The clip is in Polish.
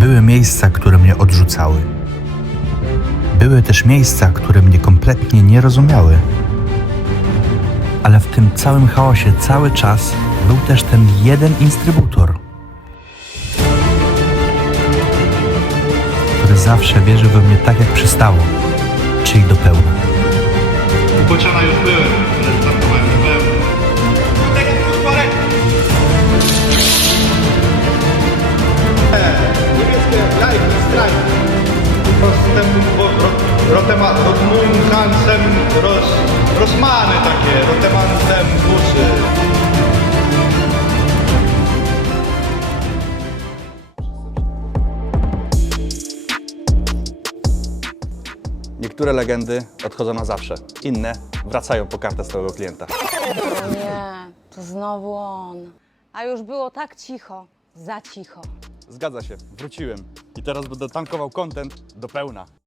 Były miejsca, które mnie odrzucały. Były też miejsca, które mnie kompletnie nie rozumiały. Ale w tym całym chaosie cały czas był też ten jeden instrybutor, który zawsze wierzył we mnie tak, jak przystało, czyli do pełna. U Bociana już byłem, ale rotema, rotmunkansem, ros, rosmany takie, rotemansem, buszy. Niektóre legendy odchodzą na zawsze, inne wracają po kartę stałego klienta. O nie, to znowu on. A już było tak cicho, za cicho. Zgadza się, wróciłem i teraz będę tankował content do pełna.